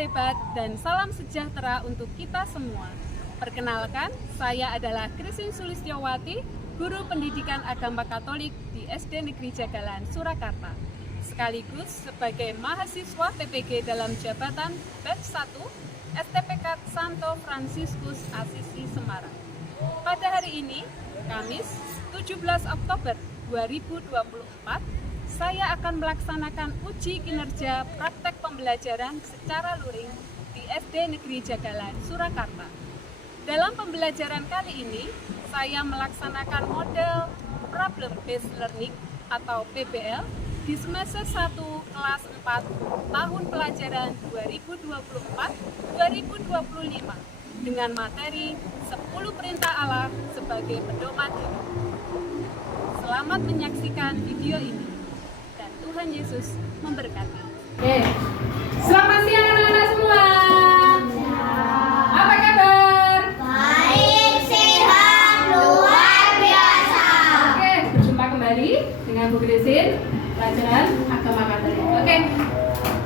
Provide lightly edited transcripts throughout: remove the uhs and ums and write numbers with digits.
hebat dan salam sejahtera untuk kita semua. Perkenalkan, saya adalah Christine Sulistyowati, guru pendidikan agama Katolik di SD Negeri Jagalan, Surakarta. Sekaligus sebagai mahasiswa PPG dalam jabatan Batch 1 STPK Santo Fransiskus Asisi Semarang. Pada hari ini, Kamis 17 Oktober 2024, saya akan melaksanakan uji kinerja praktek pembelajaran secara luring di SD Negeri Jagalan, Surakarta. Dalam pembelajaran kali ini, saya melaksanakan model Problem Based Learning atau PBL di semester 1 kelas 4 tahun pelajaran 2024-2025 dengan materi 10 perintah Allah sebagai pedoman hidup. Selamat menyaksikan video ini. Tuhan Yesus memberkati. Selamat siang anak-anak semua. Apa kabar? Baik, sehat, luar biasa. Oke, berjumpa kembali dengan Bu Christine, pelajaran agama Katolik. Oke,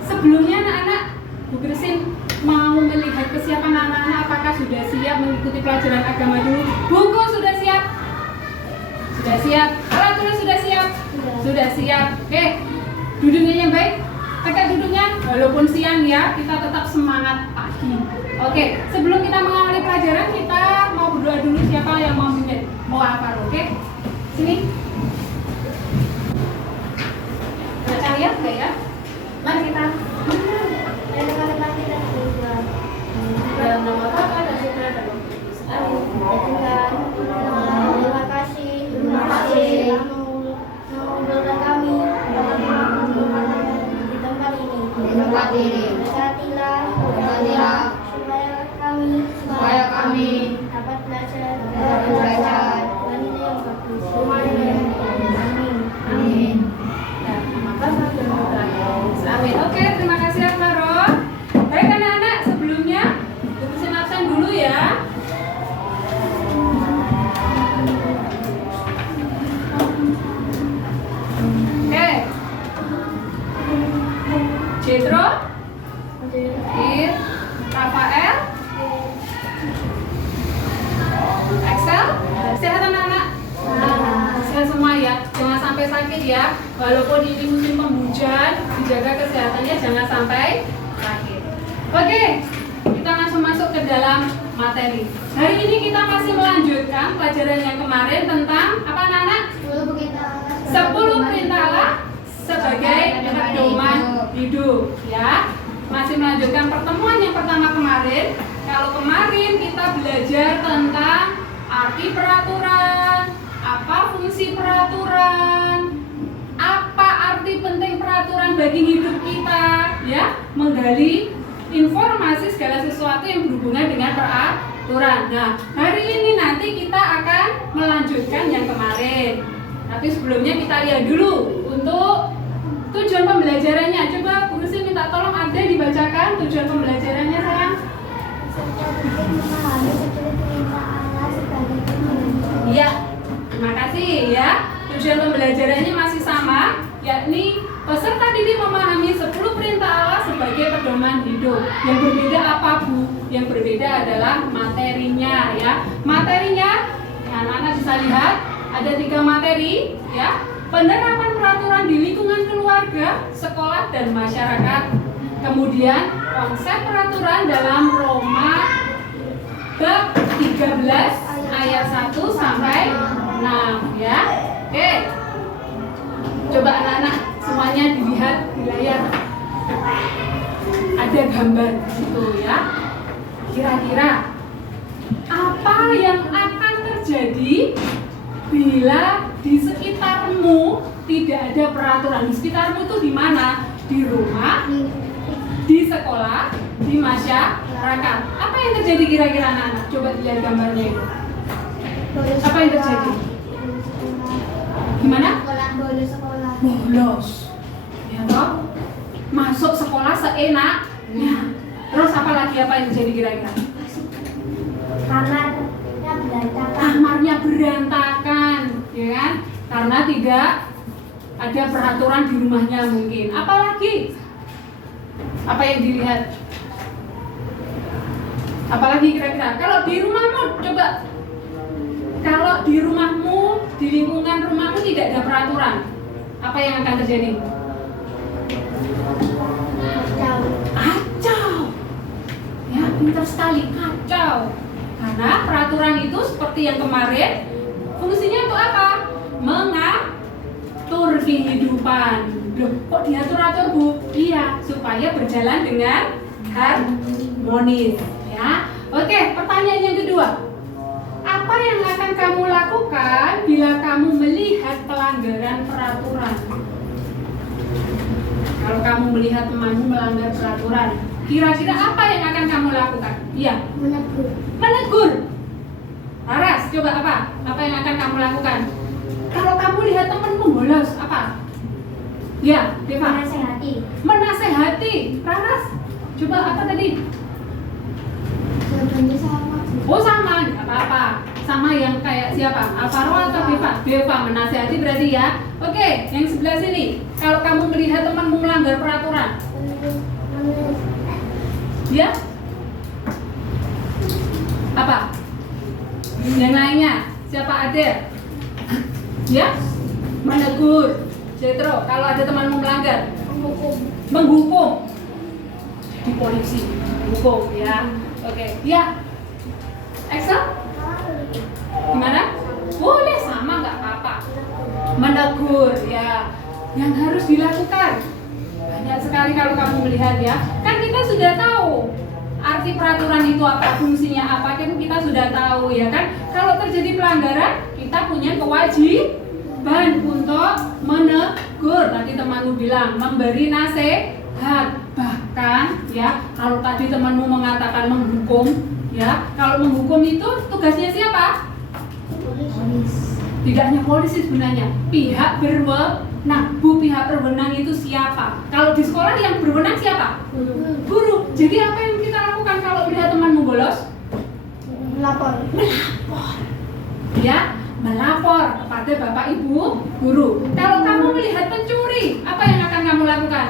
sebelumnya anak-anak, Bu Christine mau melihat kesiapan anak-anak. Apakah sudah siap mengikuti pelajaran agama dulu? Buku sudah siap? Sudah siap. Alat tulis sudah siap? Sudah siap. Oke. Duduknya yang baik, tegak duduknya, walaupun siang ya, kita tetap semangat pagi. Oke, sebelum kita mengawali pelajaran, kita mau berdoa dulu. Siapa yang mau hafal, oke? Sini. Ada cahaya enggak ya? Mari kita. Dalam nama Bapa dan Putra dan Roh Kudus. Amin. Terima kasih. Terima kasih. Doa kami di tempat ini. Berkatilah supaya kami dapat belajar dengan nilai yang bagus. Amin. Amin. Nah, maka amin. Oke, terima kasih ya Karo. Baik anak-anak, sebelumnya tulisin absen dulu ya. Jetro, Rafael, Excel, sehat anak-anak? Sehat semua ya, jangan sampai sakit ya. Walaupun ini musim penghujan, dijaga kesehatannya jangan sampai sakit. Oke, kita langsung masuk ke dalam materi. Hari ini kita masih melanjutkan pelajaran yang kemarin tentang apa anak-anak? 10 perintah Allah sebagai pedoman hidup ya. Masih melanjutkan pertemuan yang pertama kemarin. Kalau kemarin kita belajar tentang arti peraturan, apa fungsi peraturan, apa arti penting peraturan bagi hidup kita ya, menggali informasi segala sesuatu yang berhubungan dengan peraturan. Nah, hari ini nanti kita akan melanjutkan yang kemarin. Tapi sebelumnya kita lihat dulu untuk tujuan pembelajarannya. Coba Bu Rusi minta tolong ada dibacakan tujuan pembelajarannya sayang. Iya, terima kasih ya. Tujuan pembelajarannya masih sama, yakni peserta didik memahami 10 perintah Allah sebagai pedoman hidup. Yang berbeda apa Bu? Yang berbeda adalah materinya ya. Materinya, anak-anak bisa lihat ada 3 materi ya. Penerapan peraturan di lingkungan keluarga, sekolah, dan masyarakat. Kemudian konsep peraturan dalam Roma bab 13 ayat 1 sampai 6 ya. Oke. Coba anak-anak semuanya dilihat di layar. Ada gambar itu ya. Kira-kira apa yang akan terjadi bila di sekitarmu tidak ada peraturan? Di sekitarmu itu di mana? Di rumah, di sekolah, di masyarakat. Apa yang terjadi kira-kira anak-anak? Coba dilihat gambarnya itu. Apa yang terjadi? Gimana? Bolos sekolah. Bolos. Ya toh? Masuk sekolah seenaknya. Terus apa lagi, apa yang terjadi kira-kira? Kamarnya berantakan, ya kan? Karena tidak ada peraturan di rumahnya mungkin. Apalagi? Apa yang dilihat? Apalagi kira-kira kalau di rumahmu, coba kalau di rumahmu, di lingkungan rumahmu tidak ada peraturan, apa yang akan terjadi? Kacau. Kacau. Ya, pintar sekali, kacau. Karena peraturan itu seperti yang kemarin, fungsinya untuk apa? Mengatur kehidupan. Loh, kok diatur-atur, Bu? Iya, supaya berjalan dengan harmonis. Ya. Oke, pertanyaan yang kedua. Apa yang akan kamu lakukan bila kamu melihat pelanggaran peraturan? Kalau kamu melihat temanmu melanggar peraturan, kira-kira apa yang akan kamu lakukan? Iya. Menegur. Menegur. Laras, coba apa? Apa yang akan kamu lakukan? Kalau kamu lihat temanmu bolos, apa? Ya, Deva. Menasehati. Menasehati. Laras, coba apa tadi? Jawabannya sama. Oh sama, nggak apa-apa. Sama yang kayak siapa? Alvaro atau Deva? Deva menasehati berarti ya. Oke, yang sebelah sini. Kalau kamu melihat temanmu melanggar peraturan, ya? Apa? Yang lainnya, siapa ada? Ya? Menegur. Jetro, kalau ada temanmu melanggar, menghukum. Di polisi, hukum ya. Oke, ya. Excel? Gimana? Boleh sama, nggak apa-apa. Menegur ya. Yang harus dilakukan banyak sekali kalau kamu melihat ya. Kan kita sudah tahu arti peraturan itu apa, fungsinya apa, kan kita sudah tahu ya kan. Kalau terjadi pelanggaran, kita punya kewajiban untuk menegur. Tadi temanmu bilang memberi nasihat. Bahkan ya, kalau tadi temanmu mengatakan menghukum ya, kalau menghukum itu tugasnya siapa? Polis. Tidak hanya polisi sebenarnya, pihak berwenang. Bu, pihak berwenang itu siapa? Kalau di sekolah yang berwenang siapa? Guru. Jadi apa yang kita lakukan kalau melihat temanmu bolos? Melapor. Melapor. Ya, melapor kepada Bapak Ibu guru. Kalau kamu melihat pencuri, apa yang akan kamu lakukan?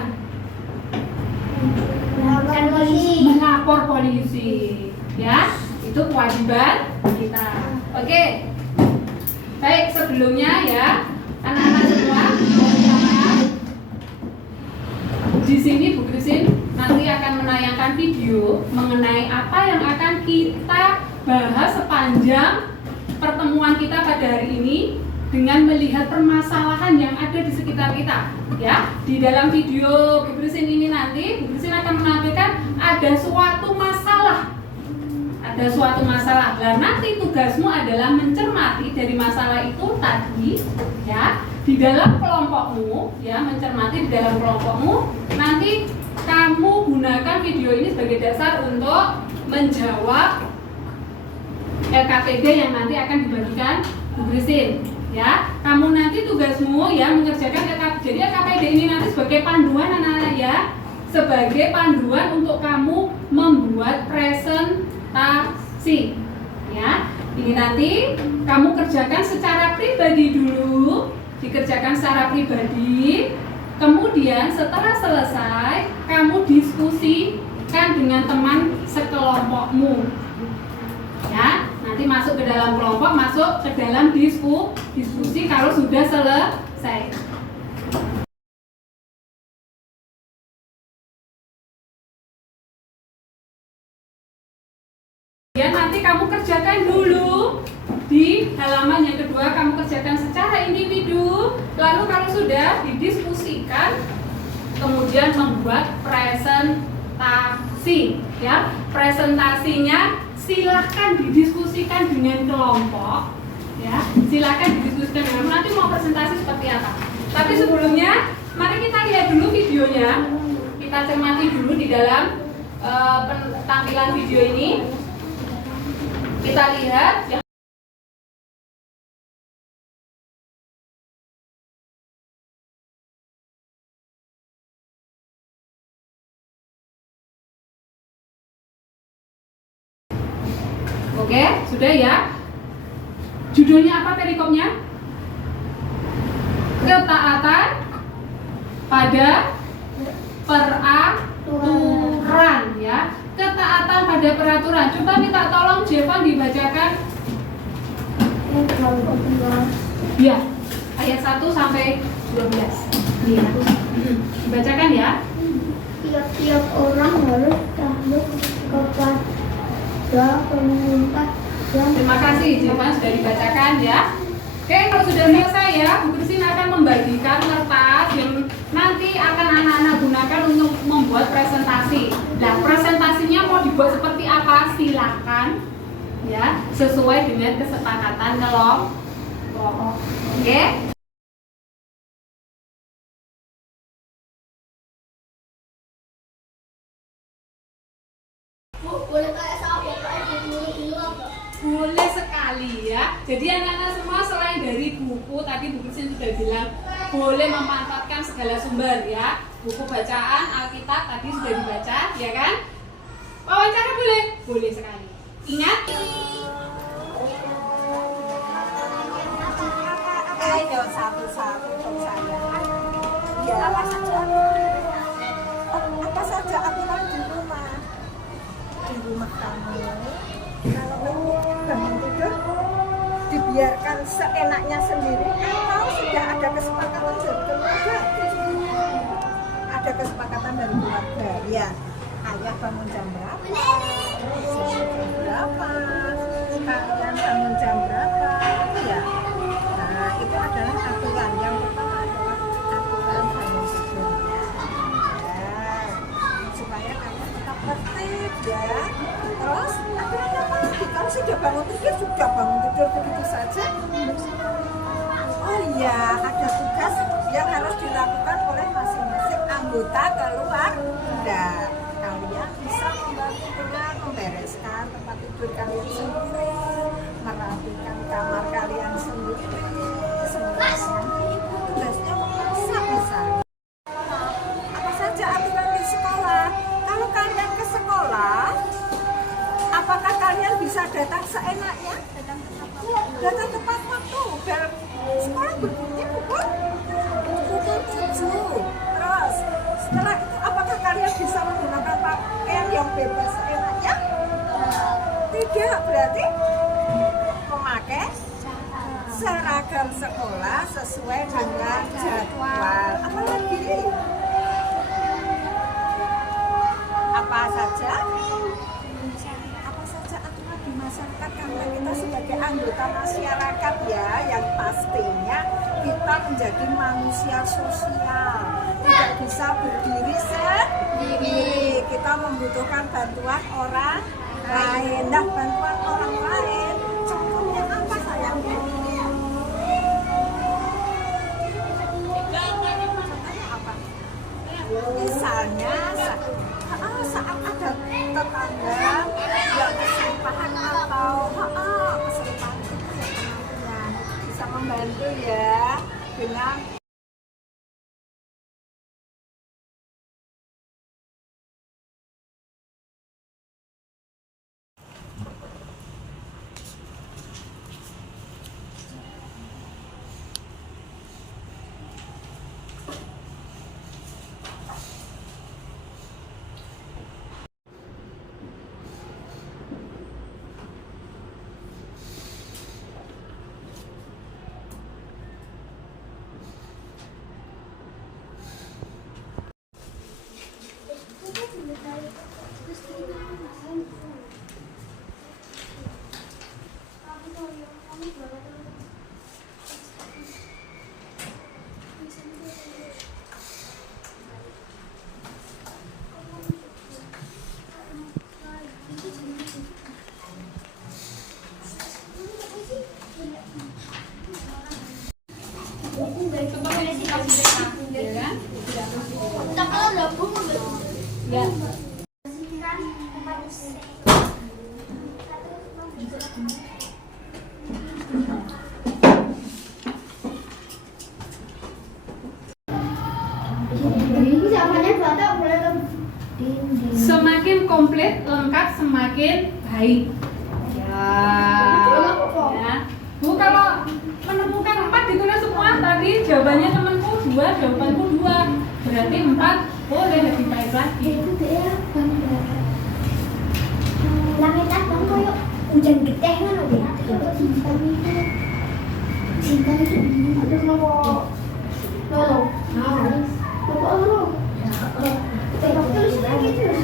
Melapor polisi. Melapor polisi. Ya, itu kewajiban kita. Oke. Baik, sebelumnya ya, anak-anak semua, mohon maaf. Di sini Bu Christine nanti akan menayangkan video mengenai apa yang akan kita bahas sepanjang pertemuan kita pada hari ini dengan melihat permasalahan yang ada di sekitar kita. Ya, di dalam video Bu Christine ini nanti Bu Christine akan menampilkan ada suatu masalah. Ada suatu masalah. Dan nanti tugasmu adalah mencermati dari masalah itu tadi ya di dalam kelompokmu ya, mencermati di dalam kelompokmu. Nanti kamu gunakan video ini sebagai dasar untuk menjawab LKPD yang nanti akan dibagikan Bu Christine ya. Kamu nanti tugasmu ya mengerjakan LKPD. Jadi LKPD ini nanti sebagai panduan anak-anak ya, sebagai panduan untuk kamu membuat presentasi ya. Ini nanti kamu kerjakan secara pribadi dulu, dikerjakan secara pribadi. Kemudian setelah selesai, kamu diskusikan dengan teman sekelompokmu. Ya, nanti masuk ke dalam kelompok, masuk ke dalam diskusi kalau sudah selesai. Ya, nanti kamu kerjakan dulu di halaman yang kedua, kamu kerjakan secara individu, lalu kalau sudah didiskusikan, kemudian membuat presentasi. Ya, presentasinya silahkan didiskusikan dengan kelompok. Ya, silahkan didiskusikan dengan nanti mau presentasi seperti apa. Tapi sebelumnya, mari kita lihat dulu videonya. Kita cermati dulu di dalam tampilan video ini. Kita lihat ya. Oke, sudah ya. Judulnya apa perikopnya? Ketaatan pada peraturan ya. Ketaatan pada ada peraturan. Coba minta tolong Jevon dibacakan. Ya, ayat 1 sampai 12. Iya. Dibacakan ya. Tiap-tiap orang harus tunduk kepada pemerintah yang Terima kasih Jevon sudah dibacakan ya. Oke, kalau sudah selesai ya, Bu Christine akan membagikan kertas yang nanti akan anak-anak gunakan untuk membuat presentasi. Nah, presentasinya mau dibuat seperti apa? Silakan ya, sesuai dengan kesepakatan kelompok. Oke? boleh kayak sahabat kayak dulu apa? Boleh sekali ya. Jadi anak-anak semua selain dari buku, tadi Bu Christine sudah bilang boleh memanfaatkan segala sumber ya. Buku bacaan, Alkitab tadi sudah dibaca, ya kan? Wawancara boleh? Boleh sekali. Ingat? Ayo satu-satu dong saya. Ya. Apa saja aturan di rumah? Di rumah kamu. Kalau bangun tidur dibiarkan seenaknya sendiri atau sudah ada kesepakatan dari keluarga? Ada kesepakatan dari keluarga. Ya. Ayah bangun jam berapa? Jam berapa? Kalian bangun jam berapa? Ya. Nah, itu adalah aturan. Yang pertama adalah aturan bangun tidurnya. Ya, supaya kalian tetap tertib ya. Terus aturan apa lagi? Kalau sudah bangun tidur begitu saja. Oh iya, ada tugas yang harus dilakukan oleh masing-masing anggota keluarga. Kalian bisa membantu membereskan tempat tidur kalian sendiri, merapikan kamar kalian sendiri, semuanya itu tugasnya memasak misalnya. Apa saja aturan di sekolah? Kalau kalian ke sekolah, apakah kalian bisa datang seenaknya? Datang tepat waktu. Dan sekolah berbunyi pukul 7. Terus setelah itu apakah kalian bisa menggunakan pakaian yang bebas seenaknya? Tidak, berarti memakai seragam sekolah sesuai dengan jadwal. Apalagi apa saja aturan di masyarakat karena kita sebagai anggota masyarakat ya, yang pastinya kita menjadi manusia sosial, tidak bisa berdiri sendiri, kita membutuhkan bantuan orang lain. Nah, bantuan orang lain contohnya apa sayang? Contohnya apa? Misalnya saat ada tetangga yang kesulitan atau kesulitan itu ya penampilan bisa membantu ya dengan Ya. Semakin komplit, lengkap, semakin baik. Ya. Bu, kalau menemukan 4 ditulis semua tadi, jawabannya temanku 2, jawabanku 2. Berarti 4 boleh lebih baik lagi. Langit-langit bang koyo hujan gede ngono deh. Cinta itu aduh nopo terus lagi terus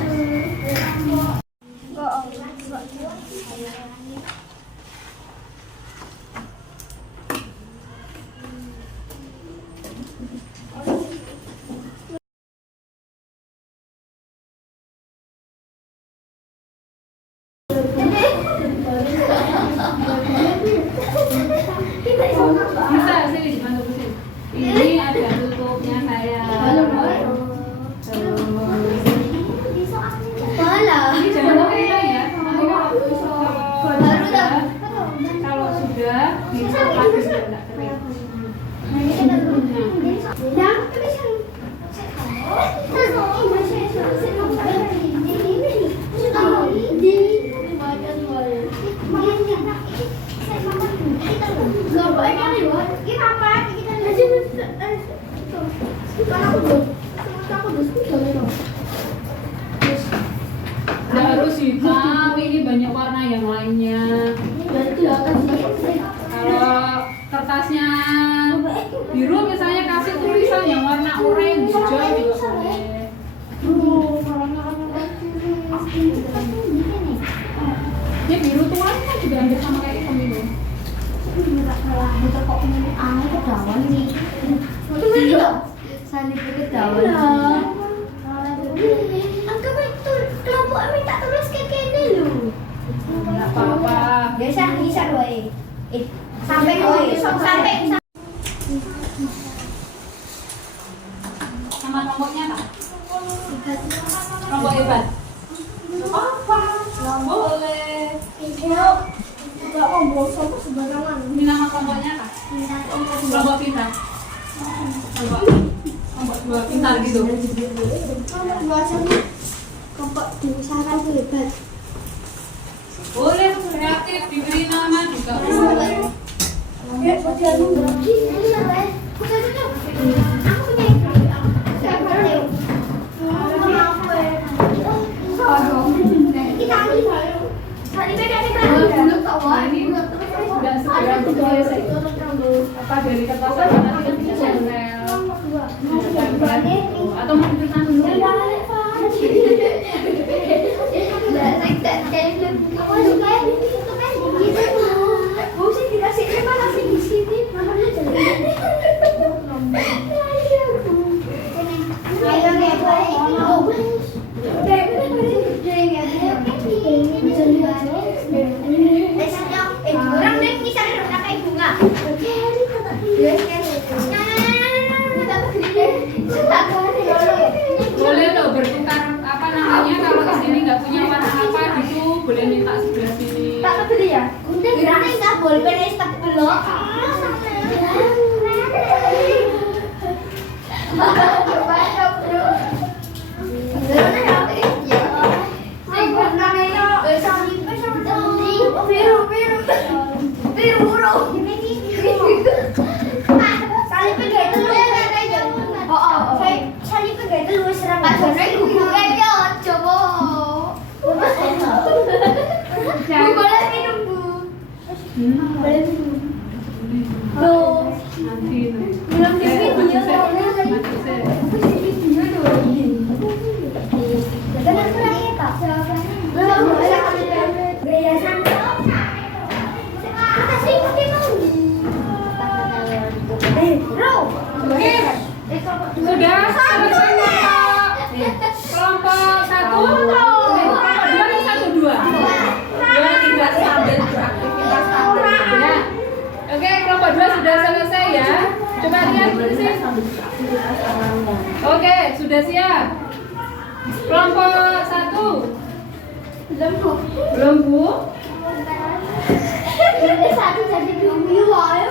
Bisa sini dibantu sini. Ini ada tutupnya saya. Ini jangan lupa ya. Nanti kalau sudah bisa pakai tidak kering. Nggak harus hitam, ini banyak warna yang lainnya. Kalau kertasnya biru misalnya kasih tulisan yang warna orange juga boleh. Ini biru tua kan juga hampir sama kayak hitam itu. Salib kedawan. Angka itu kelompok minta terus ke kene lho. Nggak apa-apa. Biasa bisa wae. Sampai sampai Sama kelompoknya tak? Kelompok hebat. Apa? Boleh. Enggak mau bosok sembarangan. Ini nama kelompoknya tak? Kelompok pintar. Kelompok dua pintar gitu. Kelompok diusahakan hebat. Boleh kreatif diberi nama juga. Ya, sudah lu. Aku punya. Kita ini sudah segera selesai. Apa dari kertas apa nanti kan bisa tempel. Atau mau ditulisan dulu? Boleh loh bertukar apa namanya kalau di sini nggak punya warna apa gitu boleh minta sebelah sini. Tak beli ya? Udah gratis tak bolpen tak belok. Boleh minum Bu. Boleh minum. Loh. Nanti. Belum di video soalnya tadi. Nanti Aku di video dong. Benar kurang ya Kak? Belum boleh. Gaya santai. Kita sih pakai mau. Bro. Oke. Sudah selesai kelompok satu. Kelompok dua nih satu dua. Dua tiga sambil beraktivitas tambahan. Ya. Oke, kelompok dua sudah selesai ya. Coba lihat dulu sih. Oke, sudah siap. Kelompok satu. Belum Bu. Belum Bu? Ini satu jadi dulu ayo.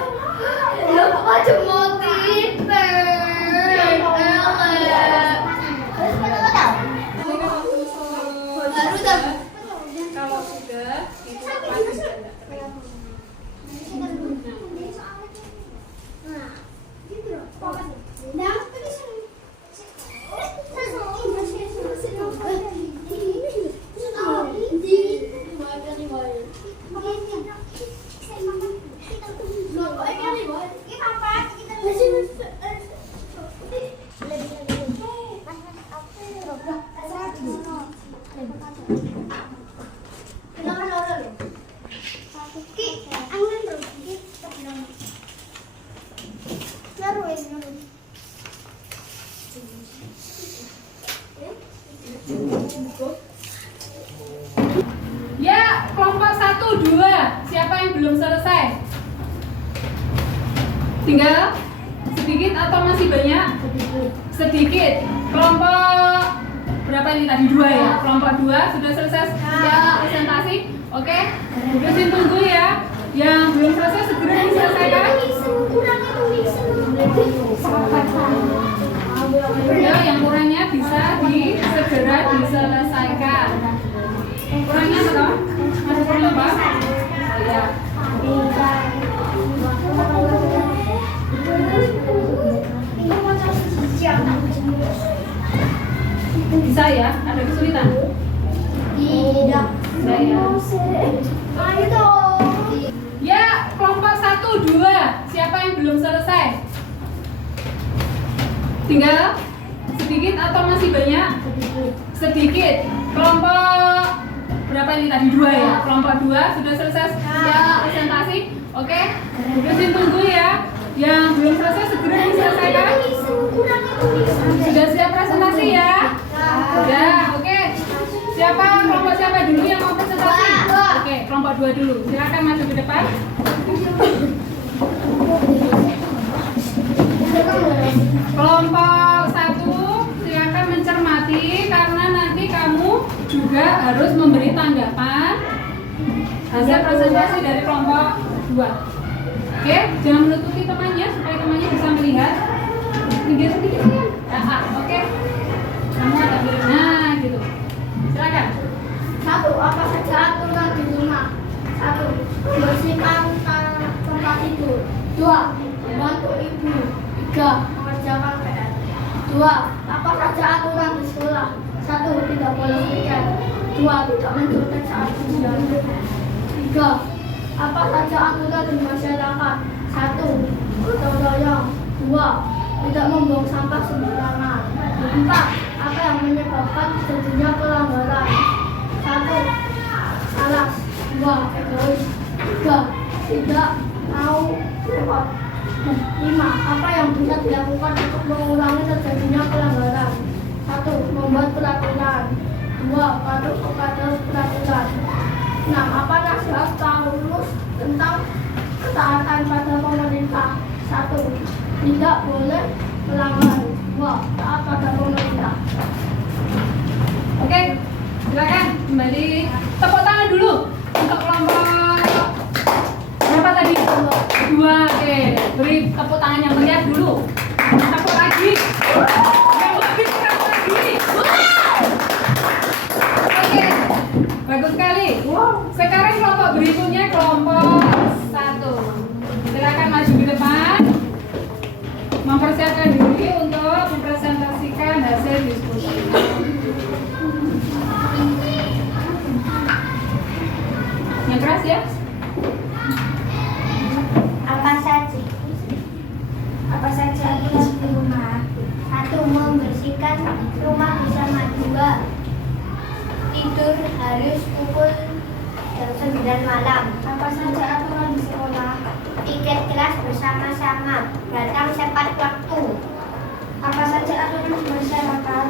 Lo kok cuma kita. Kalau sudah itu pasti tidak kering. Ya, kelompok 1, 2. Siapa yang belum selesai? Tinggal sedikit atau masih banyak? Sedikit. Kelompok berapa ini tadi? 2 ya? Kelompok 2 sudah selesai ya presentasi? Oke? Terusin tunggu ya. Yang belum selesai segera diselesaikan. Ya, yang kurangnya bisa segera diselesaikan. Kurangnya apa? Masih kurang apa? Oh, ya. Bisa ya? Ada kesulitan? Tidak. Bisa ya? Ayo dong. Ya, kelompok 1, 2. Siapa yang belum selesai? Tinggal sedikit atau masih banyak? Sedikit. Kelompok berapa ini tadi? 2 ya? Kelompok 2 sudah selesai ya presentasi? Oke? Terusin tunggu ya. Yang belum selesai segera diselesaikan. Sudah siap presentasi ya? Sudah, oke. Siapa, kelompok siapa dulu yang mau presentasi? Oke, kelompok 2 dulu. Silakan maju ke depan. Kelompok 1, silakan mencermati karena nanti kamu juga harus memberi tanggapan hasil presentasi dari kelompok 2. Oke, jangan menutupi temannya supaya temannya bisa melihat. Pinggir sedikit ya. Oke. Kamu ada bilang, nah gitu. Silakan. 1. Apa saja aturan di rumah? 1. Membersihkan tempat tidur. 2. Membantu ibu. 3. Mengerjakan PR. 2. Apa saja aturan di sekolah? 1. Tidak boleh weekend. 2. Tidak mencontek saat ujian. 3. Apa saja aturan di masyarakat? 1. Gotong royong. 2. Tidak membuang sampah sembarangan. 4. Apa yang menyebabkan terjadinya pelanggaran? 1. Malas. 2. Egois. 3. Tidak mau repot. 5. Apa yang bisa dilakukan untuk mengurangi terjadinya pelanggaran? 1. Membuat peraturan. 2. Patuh kepada peraturan. 6. Apa nasihat Pak Lulus tentang ketaatan pada pemerintah? 1. Tidak boleh melanggar. 2. Taat pada pemerintah. Oke, silakan kembali. Tepuk tangan dulu untuk kelompok berapa tadi? 2. Oke, beri tepuk tangan yang meriah dulu. Tepuk lagi. Yang lebih keras lagi. Oke, bagus sekali. Sekarang kelompok berikutnya kelompok 1. Silakan maju ke depan. Mempersiapkan diri untuk mempresentasikan hasil diskusi. Yang keras ya. Apa saja aturan di rumah? 1. Membersihkan rumah bersama. 2. Tidur harus pukul jam 9 malam. Apa saja aturan di sekolah? Tiket kelas bersama-sama. Datang tepat waktu. Apa saja aturan di masyarakat?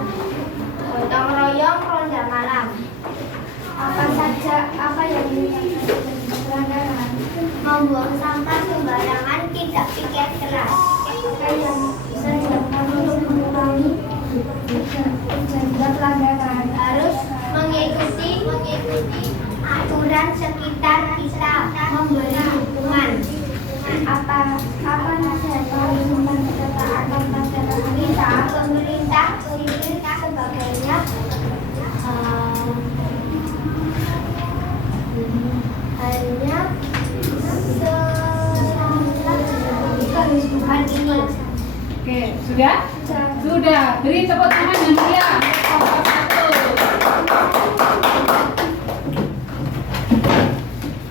Gotong royong ronda malam. Apa yang menyebabkan pelanggaran? Membuang sampah sembarangan, tidak tiket kelas. Apa yang bisa dilakukan untuk mengurangi terjadinya pelanggaran? Harus mengikuti aturan sekitar kita, memberi hukuman. Apa nasihat tentang ketaatan pada pemerintah sipil sebagainya? Hanya kehidupan ini. Oke, sudah? Sudah. Beri tepuk tangan yang meriah. Kelompok 1.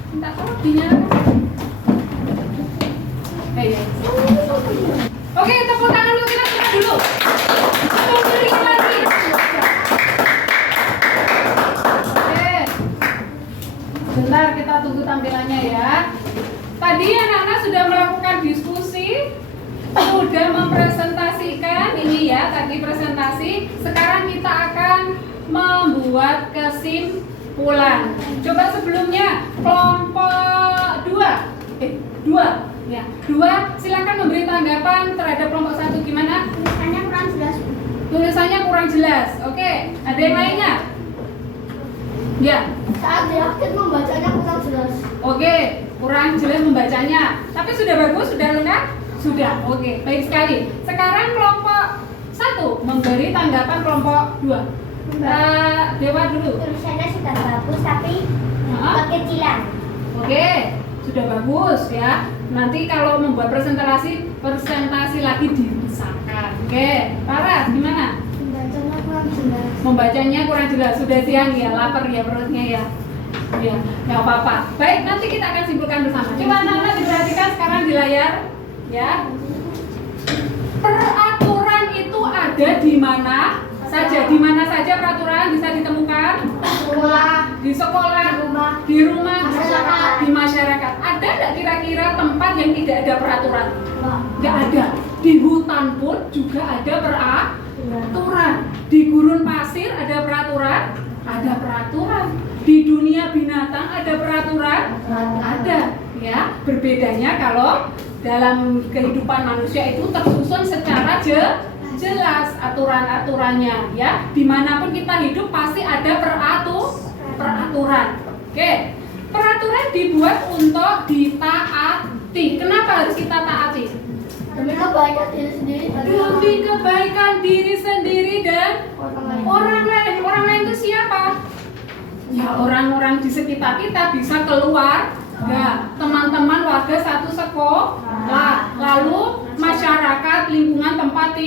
Minta tolong dinyalakan. Oke, tepuk tangan dulu, kita coba dulu. Satu beri lagi. Sebentar kita tunggu tampilannya ya. Tadi anak-anak sudah melakukan diskusi, sudah mempresentasikan ini ya, tadi presentasi. Sekarang kita akan membuat kesimpulan. Coba sebelumnya kelompok 2 ya. 2 silakan memberi tanggapan terhadap kelompok 1 gimana? Tulisannya kurang jelas. Tulisannya kurang jelas. Oke, ada yang lainnya? Ya. Saat diaktif membacanya kurang jelas. Oke, kurang jelas membacanya. Tapi sudah bagus, sudah lengkap? Sudah. Oke, baik sekali. Sekarang kelompok 1 memberi tanggapan kelompok 2. Dewa dulu. Tulisannya sudah bagus tapi Nah, kekecilan. oke, sudah bagus ya. Nanti kalau membuat presentasi lagi dibesarkan. Oke, Farah gimana? Membacanya kurang jelas. Membacanya kurang jelas. Sudah siang ya, lapar ya perutnya ya. Ya, nggak apa-apa. Baik, nanti kita akan simpulkan bersama. Coba anak-anak diperhatikan sekarang di layar, ya. Peraturan itu ada di mana saja? Di mana saja peraturan bisa ditemukan? Sekolah, Di sekolah, di rumah, Masyarakat. di masyarakat. Ada nggak kira-kira tempat yang tidak ada peraturan? Wah, Nggak ada. Di hutan pun juga ada peraturan. Di gurun pasir ada peraturan? Ada peraturan. Di dunia binatang ada peraturan? Ada. Ya, berbedanya kalau dalam kehidupan manusia itu tersusun secara jelas aturan-aturannya, ya. Dimanapun kita hidup pasti ada peraturan. Oke, peraturan dibuat untuk ditaati. Kenapa harus kita taati? demi kebaikan diri sendiri dan Demi kebaikan diri sendiri dan orang lain. orang lain itu siapa? Ya, orang-orang di sekitar kita, bisa keluar, ya, teman-teman warga satu sekolah, lalu masyarakat lingkungan tempat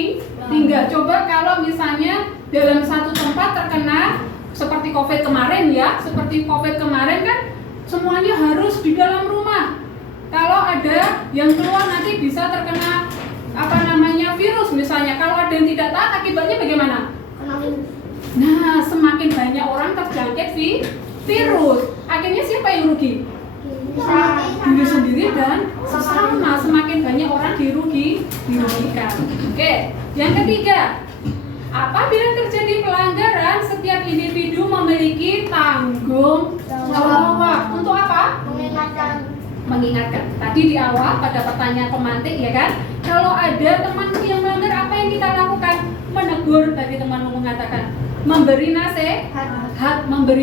tinggal. Coba kalau misalnya dalam satu tempat terkena seperti COVID kemarin ya, seperti COVID kemarin kan semuanya harus di dalam rumah. Kalau ada yang keluar nanti bisa terkena virus misalnya. Kalau ada yang tidak taat akibatnya bagaimana? Nah, semakin banyak orang terjangkit virus, akhirnya siapa yang rugi? Diri sendiri dan sesama. Semakin banyak orang dirugikan. Oke, yang ketiga, apabila terjadi pelanggaran, setiap individu memiliki tanggung jawab. Untuk apa? Mengingatkan. Tadi di awal pada pertanyaan pemantik ya kan, kalau ada temanmu yang melanggar, apa yang kita lakukan? Menegur. Tadi temanmu mengatakan memberi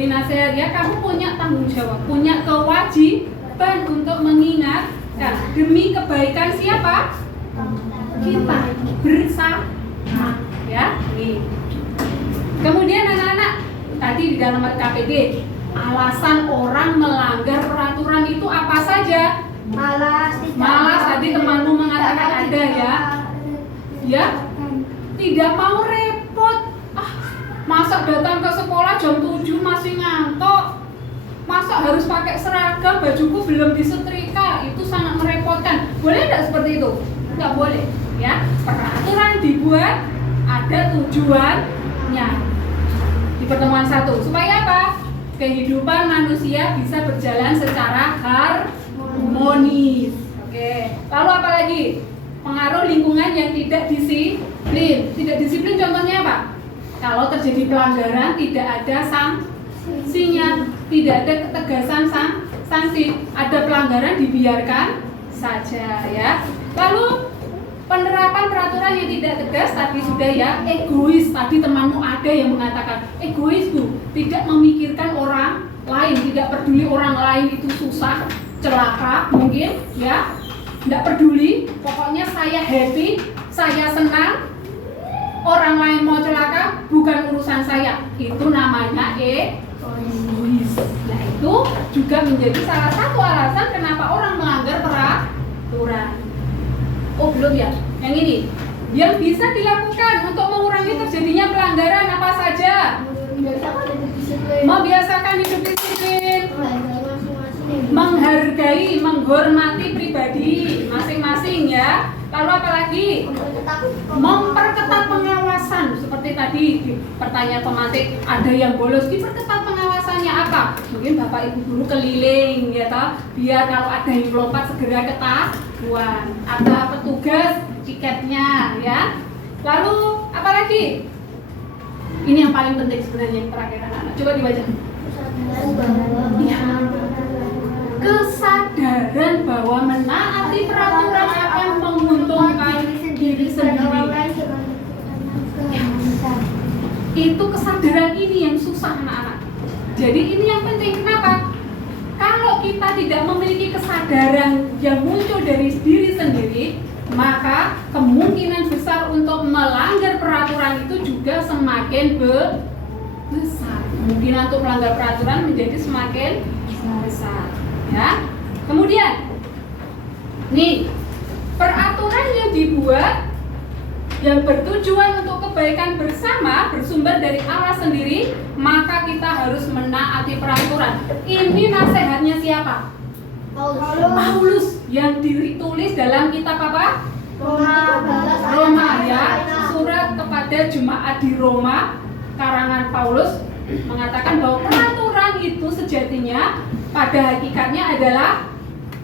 nasihat ya. Kamu punya tanggung jawab, punya kewajiban untuk mengingatkan demi kebaikan siapa? Kita bersama ya. Nih. Kemudian anak-anak, tadi di dalam KPD, alasan orang melanggar peraturan itu apa saja? Malas tadi temanmu mengatakan ada ya. Ya, tidak mau repot. Masa datang ke sekolah jam 7 masih ngantuk? Masa harus pakai seragam, bajuku belum disetrika? Itu sangat merepotkan. Boleh tidak seperti itu? Tidak boleh ya. Peraturan dibuat ada tujuannya. Di pertemuan 1, supaya apa? Kehidupan manusia bisa berjalan secara harmonis. Oke. Lalu apa lagi? Pengaruh lingkungan yang tidak disiplin. Tidak disiplin contohnya apa? Kalau terjadi pelanggaran tidak ada sanksinya, tidak ada ketegasan sanksi. Ada pelanggaran dibiarkan saja ya. Lalu penerapan peraturan yang tidak tegas tadi sudah ya. Egois, tadi temanmu ada yang mengatakan egois Bu, tidak memikirkan orang lain, tidak peduli orang lain itu susah, celaka mungkin ya, tidak peduli, pokoknya saya happy, saya senang, orang lain mau celaka bukan urusan saya. Itu namanya egois. Nah, itu juga menjadi salah satu alasan kenapa orang melanggar peraturan. Oh belum ya, yang ini yang bisa dilakukan untuk mengurangi terjadinya pelanggaran apa saja? Membiasakan hidup disiplin, menghargai, menghormati pribadi masing-masing ya. Lalu apa lagi? Memperketat pengawasan. Seperti tadi di pertanyaan pemantik, ada yang bolos, diperketat pengawasan. alasannya apa? Mungkin Bapak Ibu guru keliling ya toh, biar kalau ada yang lompat segera ketahuan. Ada petugas tiketnya ya. Lalu apa lagi? Ini yang paling penting sebenarnya yang terakhir anak-anak. Coba dibaca. Ya. Kesadaran bahwa menaati peraturan akan menguntungkan diri sendiri. Itu kesadaran ini yang susah anak-anak. Jadi ini yang penting. Kenapa? Kalau kita tidak memiliki kesadaran yang muncul dari diri sendiri, maka kemungkinan besar untuk melanggar peraturan itu juga semakin besar. Kemungkinan untuk melanggar peraturan menjadi semakin besar. Ya. Kemudian, nih peraturan yang dibuat yang bertujuan untuk kebaikan bersama bersumber dari Allah sendiri, maka kita harus menaati peraturan. Ini nasihatnya siapa? Paulus yang ditulis dalam kitab apa? Roma ya, surat kepada jemaat di Roma, karangan Paulus mengatakan bahwa peraturan itu sejatinya pada hakikatnya adalah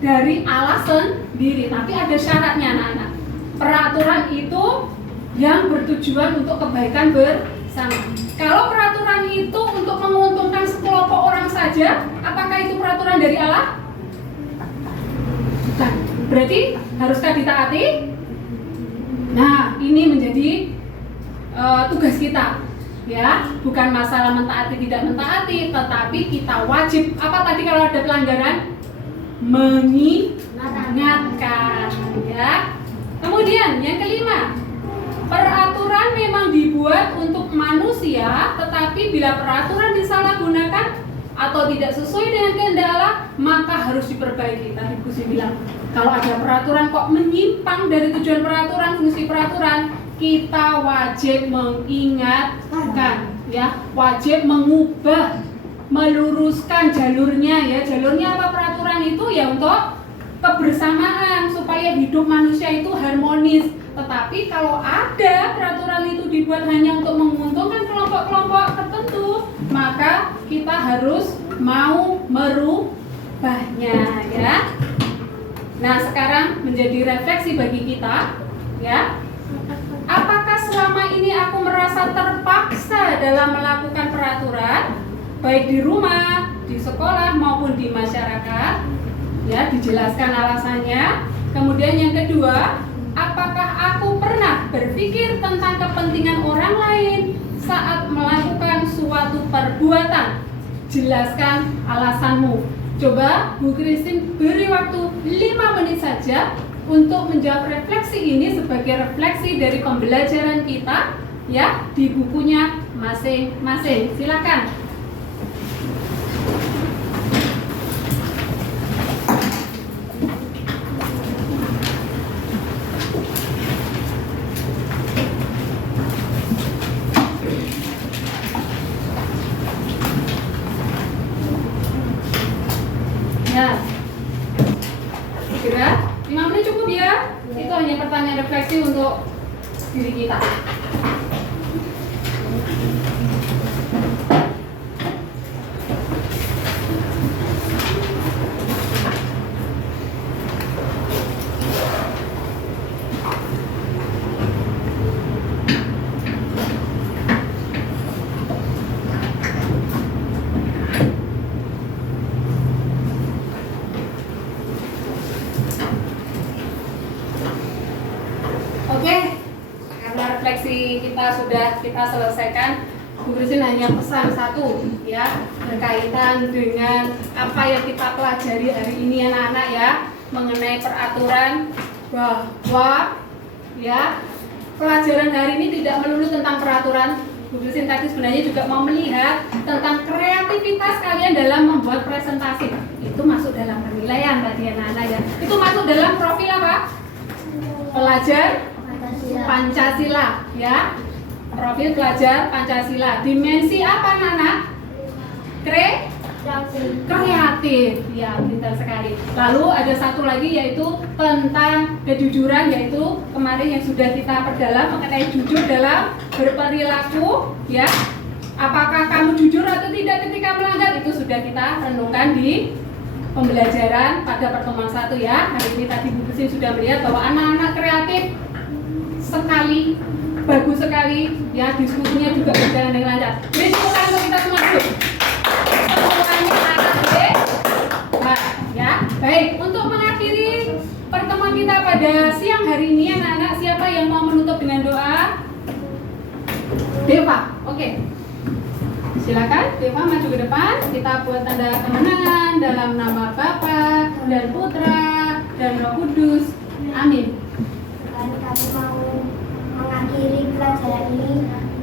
dari Allah sendiri, tapi ada syaratnya anak-anak. Peraturan itu yang bertujuan untuk kebaikan bersama. Kalau peraturan itu untuk menguntungkan sekelompok orang saja, apakah itu peraturan dari Allah? Bukan. Berarti haruskah ditaati? Nah, ini menjadi tugas kita, ya. Bukan masalah mentaati tidak mentaati, tetapi kita wajib apa tadi kalau ada pelanggaran? Mengingatkan, ya. Kemudian yang kelima, peraturan memang dibuat untuk manusia, tetapi bila peraturan disalahgunakan atau tidak sesuai dengan kehendak Allah, maka harus diperbaiki. Tadi Bu Sri bilang, kalau ada peraturan kok menyimpang dari tujuan peraturan, fungsi peraturan, kita wajib mengingatkan, ya, wajib mengubah, meluruskan jalurnya, ya. Jalurnya apa peraturan itu? Ya untuk kebersamaan supaya hidup manusia itu harmonis. Tetapi kalau ada peraturan itu dibuat hanya untuk menguntungkan kelompok-kelompok tertentu, maka kita harus mau merubahnya, ya. Nah, sekarang menjadi refleksi bagi kita, ya. Apakah selama ini aku merasa terpaksa dalam melakukan peraturan, baik di rumah, di sekolah maupun di masyarakat? Ya, dijelaskan alasannya. Kemudian yang kedua, apakah aku pernah berpikir tentang kepentingan orang lain saat melakukan suatu perbuatan? Jelaskan alasanmu. Coba Bu Christine beri waktu 5 menit saja untuk menjawab refleksi ini sebagai refleksi dari pembelajaran kita, ya, di bukunya masing-masing. Silakan. Ya, segera 5 menit cukup ya. Itu hanya pertanyaan refleksi untuk diri kita. Sudah kita selesaikan. Bu Christine hanya pesan satu, ya, berkaitan dengan apa yang kita pelajari hari ini anak-anak, ya, mengenai peraturan, bahwa, ya, pelajaran hari ini tidak melulu tentang peraturan. Bu Christine tadi sebenarnya juga mau melihat tentang kreativitas kalian dalam membuat presentasi. Itu masuk dalam penilaian tadi anak-anak, ya. Itu masuk dalam profil apa? Pelajar Pancasila, ya. Profil pelajar Pancasila. Dimensi apa anak-anak? Kreatif, ya, pintar sekali. Lalu ada satu lagi yaitu tentang kejujuran, yaitu kemarin yang sudah kita perdalam mengenai jujur dalam berperilaku, ya. Apakah kamu jujur atau tidak ketika melanggar? Itu sudah kita renungkan di pembelajaran pada pertemuan 1 ya. Hari ini tadi Bu Besin sudah melihat bahwa anak-anak kreatif sekali, bagus sekali ya, diskusinya juga berjalan dengan lancar. Beri tepuk tangan untuk kita semua dulu. Semuanya anak ya. Baik, untuk mengakhiri pertemuan kita pada siang hari ini anak-anak, siapa yang mau menutup dengan doa? Deva, oke. Silakan, Deva maju ke depan. Kita buat tanda kemenangan dalam nama Bapa dan Putra dan Roh Kudus. Amin. Dan kami mau mengakhiri pelajaran ini.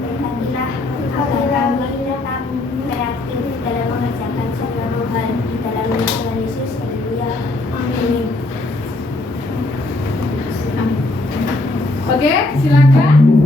Berkatilah agar kami tetap kreatif dalam mengerjakan segala hal di dalam nama Tuhan Yesus. Haleluya. Amin. Amin. Oke, silakan.